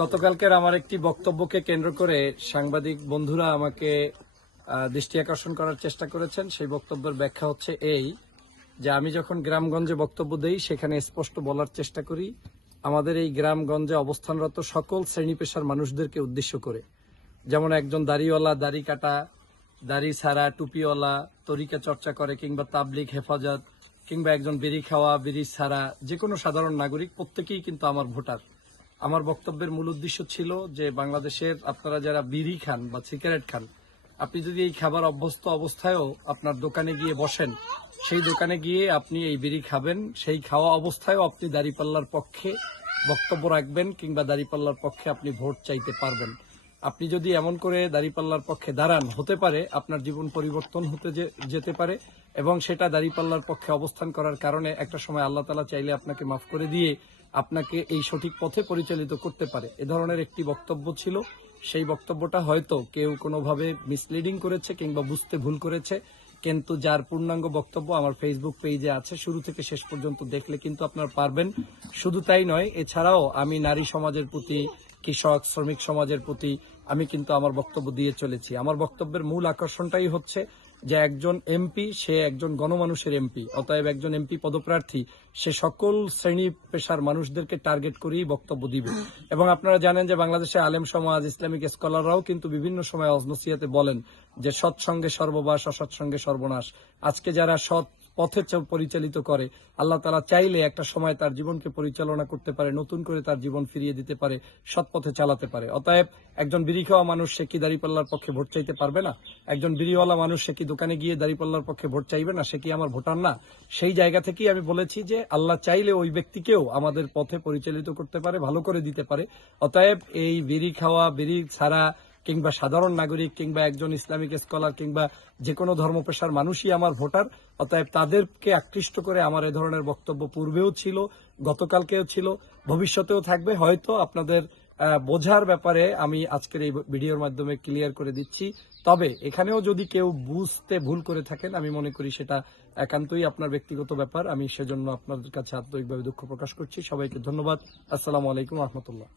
গতকালকের আমার একটি বক্তব্যকে কেন্দ্র করে সাংবাদিক বন্ধুরা আমাকে দৃষ্টি আকর্ষণ করার চেষ্টা করেছেন। সেই বক্তব্যের ব্যাখ্যা হচ্ছে এই যে আমি যখন গ্রামগঞ্জে বক্তব্য দেই সেখানে স্পষ্ট বলার চেষ্টা করি আমাদের এই গ্রামগঞ্জে অবস্থানরত সকল শ্রেণী পেশার মানুষদেরকে উদ্দেশ্য করে, যেমন একজন দাড়িওয়ালা, দাড়ি কাটা, দাড়ি ছাড়া, টুপিওয়ালা, তরিকা চর্চা করে, কিংবা তাবলিগ, হেফাজত, কিংবা একজন বিড়ি খাওয়া, বিড়ি ছাড়া যে কোনো সাধারণ নাগরিক, প্রত্যেকেই কিন্তু আমার ভোটার। আমার বক্তব্যের মূল উদ্দেশ্য ছিল যে বাংলাদেশের আপনারা যারা বিড়ি খান বা সিগারেট খান, আপনি যদি এই খাবার অভ্যস্ত অবস্থায়ও আপনার দোকানে গিয়ে বসেন, সেই দোকানে গিয়ে আপনি এই বিড়ি খাবেন, সেই খাওয়া অবস্থায়ও আপনি দাঁড়িপাল্লার পক্ষে বক্তব্য রাখবেন কিংবা দাঁড়িপাল্লার পক্ষে আপনি ভোট চাইতে পারবেন। আপনি যদি এমন করে দাঁড়িপাল্লার পক্ষে দাঁড়ান, হতে পারে আপনার জীবন পরিবর্তন হতে যেতে পারে, এবং সেটা দাঁড়িপাল্লার পক্ষে অবস্থান করার কারণে একটা সময় আল্লাহ তাআলা চাইলে আপনাকে মাফ করে দিয়ে আপনাকে এই সঠিক পথে পরিচালিত করতে পারে। এ ধরনের একটি বক্তব্য ছিল। সেই বক্তব্যটা হয়তো কেউ কোনোভাবে মিসলিডিং করেছে কিংবা বুঝতে ভুল করেছে, কিন্তু যার পূর্ণাঙ্গ বক্তব্য আমার ফেসবুক পেজে আছে, শুরু থেকে শেষ পর্যন্ত দেখলে কিন্তু আপনারা পারবেন। শুধু তাই নয়, এছাড়াও আমি নারী সমাজের প্রতি, কৃষক, শ্রমিক সমাজের প্রতি আমি কিন্তু আমার বক্তব্য দিয়ে চলেছি। আমার বক্তব্যের মূল আকর্ষণটাই হচ্ছে যে একজন এমপি, সে একজন গণমানুষের এমপি, অতএব একজন এমপি পদপ্রার্থী সে সকল শ্রেণী পেশার মানুষদেরকে টার্গেট করেই বক্তব্য দিবে। এবং আপনারা জানেন যে বাংলাদেশে আলেম সমাজ, ইসলামিক স্কলাররাও কিন্তু বিভিন্ন সময় অজনসিয়াতে বলেন যে সৎসঙ্গে সর্ববাস, অসৎসঙ্গে সর্বনাশ। আজকে যারা সৎ পথে পরিচালিত করে, আল্লাহ তাআলা চাইলে একটা সময় তার জীবনকে পরিচালনা করতে পারে, নতুন করে তার জীবন ফিরিয়ে দিতে পারে, সৎ পথে চালাতে পারে। অতএব একজন বিড়ি খাওয়া মানুষ সে কি দাঁড়িপাল্লার পক্ষে ভোট চাইতে পারবে না? একজন বিড়িওয়ালা মানুষ সে কি দোকানে গিয়ে দাঁড়িপাল্লার পক্ষে ভোট চাইবে না? সে কি আমার ভোটার না? সেই জায়গা থেকেই আমি বলেছি যে আল্লাহ চাইলে ওই ব্যক্তিকেও আমাদের পথে পরিচালিত করতে পারে, ভালো করে দিতে পারে। অতএব এই বিড়ি খাওয়া, বিড়ি ছাড়া, কিংবা সাধারণ নাগরিক, কিংবা একজন ইসলামিক স্কলার, কিংবা যে কোনো ধর্ম পেশার মানুষই আমার ভোটার। অতএব তাদেরকে আকৃষ্ট করে আমার এ ধরনের বক্তব্য পূর্বেও ছিল, গতকালকেও ছিল, ভবিষ্যতেও থাকবে। হয়তো আপনাদের বোঝার ব্যাপারে আমি আজকের এই ভিডিওর মাধ্যমে ক্লিয়ার করে দিচ্ছি। তবে এখানেও যদি কেউ বুঝতে ভুল করে থাকেন, আমি মনে করি সেটা একান্তই আপনার ব্যক্তিগত ব্যাপার। আমি সেজন্য আপনাদের কাছে আন্তরিকভাবে দুঃখ প্রকাশ করছি। সবাইকে ধন্যবাদ। আসসালামু আলাইকুম রহমতুল্লাহ।